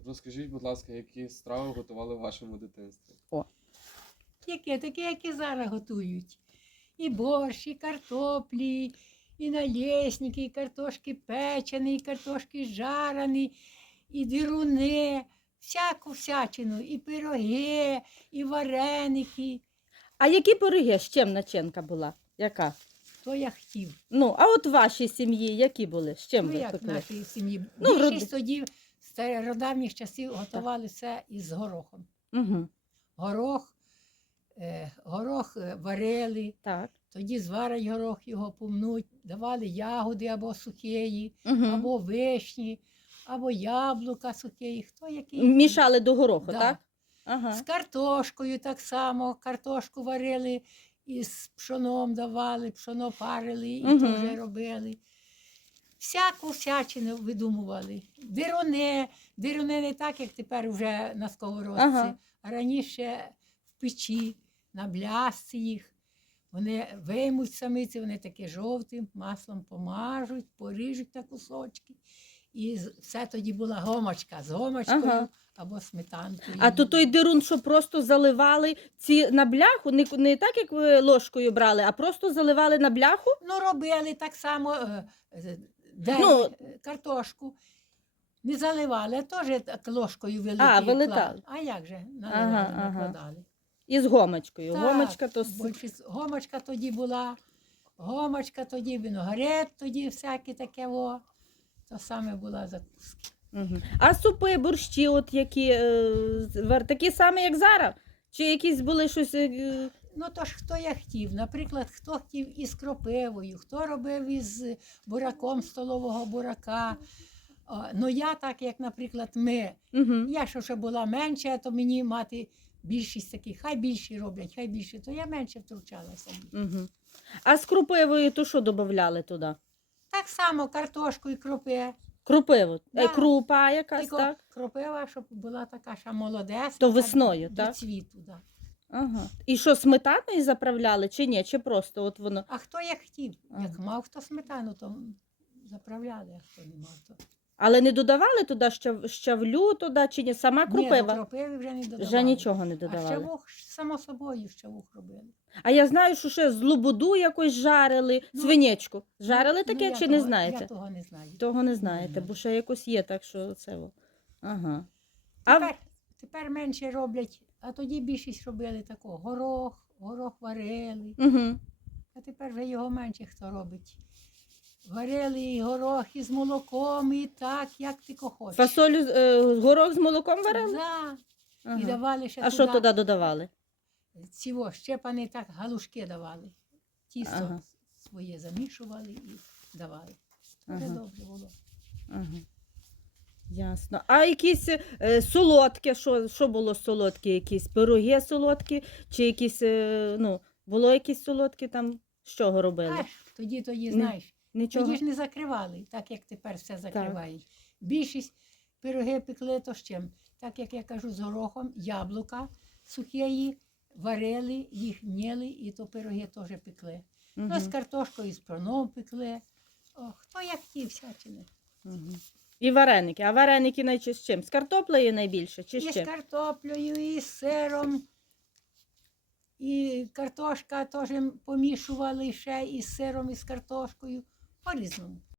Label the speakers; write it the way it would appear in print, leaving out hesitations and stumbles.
Speaker 1: Розкажіть, будь ласка, які страви готували в вашому дитинстві?
Speaker 2: О,
Speaker 3: Такі, які зараз готують. І борщ, і картоплі, і налєсники, і картошки печені, і картошки жарені, і дируни, всяку всячину, і пироги, і вареники.
Speaker 2: а які пироги? З чим начинка була? Яка?
Speaker 3: Хто я хотів.
Speaker 2: Ну, а от в вашій сім'ї які були? З чим
Speaker 3: Ну,
Speaker 2: ви
Speaker 3: як в
Speaker 2: пекли?
Speaker 3: нашій сім'ї.
Speaker 2: Ну,
Speaker 3: Більшість тоді з стародавніх часів готували все із горохом.
Speaker 2: Угу.
Speaker 3: Горох варили,
Speaker 2: Так.
Speaker 3: тоді зварять горох, його помнуть, давали ягоди або сухії,
Speaker 2: Угу.
Speaker 3: або вишні, або яблука сухі, хто який.
Speaker 2: Мішали до гороху,
Speaker 3: Да.
Speaker 2: так? Ага.
Speaker 3: З картошкою так само, картошку варили, і з пшоном давали, пшоно парили, і
Speaker 2: Мгм.
Speaker 3: теж робили. Всяку всячину видумували. Дируни не так, як тепер вже на сковородці,
Speaker 2: Ага.
Speaker 3: а раніше в печі, на блясці їх. Вони виймуть самиці, вони такі жовті, маслом помажуть, поріжуть на кусочки. І все тоді була гомочка з гомочкою
Speaker 2: Ага.
Speaker 3: або сметанкою.
Speaker 2: А то той дирун, що просто заливали ці на бляху, не так, як ви ложкою брали, а просто заливали на бляху?
Speaker 3: Ну, робили так само
Speaker 2: Ну,
Speaker 3: картошку. Не заливали, а теж так ложкою великою.
Speaker 2: А,
Speaker 3: клали.
Speaker 2: вилетали.
Speaker 3: А як же? Наливали,
Speaker 2: Ага, ага.
Speaker 3: накладали.
Speaker 2: І з гомочкою.
Speaker 3: Так,
Speaker 2: Гомочка то
Speaker 3: Гомочка тоді була, гомочка тоді, виногрет тоді всяке таке. То саме була закуска.
Speaker 2: Угу. А супи, борщі, от які такі самі, як зараз? Чи якісь були щось?
Speaker 3: Ну, то ж хто як хотів. Наприклад, хто хотів із кропивою, хто робив із бураком столового бурака. Ну, я так, як, наприклад,
Speaker 2: Угу.
Speaker 3: я що ще була менша, то мені мати більшість таких, хай більші роблять, хай більше, то я менше втручалася.
Speaker 2: Угу. А з крупивою то що додавали туди?
Speaker 3: Так само картошку і кропи.
Speaker 2: Крупиву.
Speaker 3: Да.
Speaker 2: Крупа якась,
Speaker 3: Тільки
Speaker 2: так?
Speaker 3: кропива, щоб була така ще молодесна.
Speaker 2: То весною,
Speaker 3: до
Speaker 2: так?
Speaker 3: цвіту, да.
Speaker 2: Ага. І що, сметаною заправляли чи ні? Чи просто от воно?
Speaker 3: А хто як хотів?
Speaker 2: Ага.
Speaker 3: Як мав хто сметану, то заправляли, а хто не мав, то...
Speaker 2: Але не додавали туди щавлю туди, чи ні? Сама
Speaker 3: Ні,
Speaker 2: крупива?
Speaker 3: до кропиви вже не додавали.
Speaker 2: Вже нічого не
Speaker 3: А
Speaker 2: додавали.
Speaker 3: щавух, само собою, щавух робили.
Speaker 2: А я знаю, що ще з лободу якось жарили,
Speaker 3: Ну,
Speaker 2: свинячку. Жарили
Speaker 3: Ну,
Speaker 2: таке
Speaker 3: я
Speaker 2: чи не
Speaker 3: того-
Speaker 2: знаєте?
Speaker 3: Я того не знаю.
Speaker 2: Того не знаєте,
Speaker 3: знаю.
Speaker 2: бо ще якось є, так що це. Ага. А
Speaker 3: Тепер менше роблять, а тоді більшість робили такого. Горох варили,
Speaker 2: угу.
Speaker 3: а тепер вже його менше хто робить. Варили і горох із молоком, і так, як ти хочеш.
Speaker 2: Фасолю, горох з молоком варили?
Speaker 3: Да. І
Speaker 2: Ага.
Speaker 3: давали ще
Speaker 2: А що туди додавали?
Speaker 3: Цього щепані так галушки давали. Тісто
Speaker 2: Ага.
Speaker 3: своє замішували і давали. Дуже
Speaker 2: Ага.
Speaker 3: добре було.
Speaker 2: Ага. Ясно. А якісь солодкі, що було солодкі? Якісь пироги солодкі, чи якісь, було якісь солодкі там, з чого робили?
Speaker 3: Аж тоді,
Speaker 2: Ні.
Speaker 3: знаєш,
Speaker 2: Нічого?
Speaker 3: тоді ж не закривали, так як тепер все закривають. Більшість пироги пекли то з чим? Так як я кажу, з горохом, яблука сухії, варили, їх м'яли, і то пироги теж пекли.
Speaker 2: Угу.
Speaker 3: Ну, з картошкою, з проном пекли. О, хто як ті всячини.
Speaker 2: Угу. І вареники. А вареники найчастіше з чим? З картоплею найбільше чи
Speaker 3: І
Speaker 2: з
Speaker 3: з
Speaker 2: чим?
Speaker 3: картоплею, і з сиром. І картошка теж помішували ще із сиром, і з картошкою. По-різному.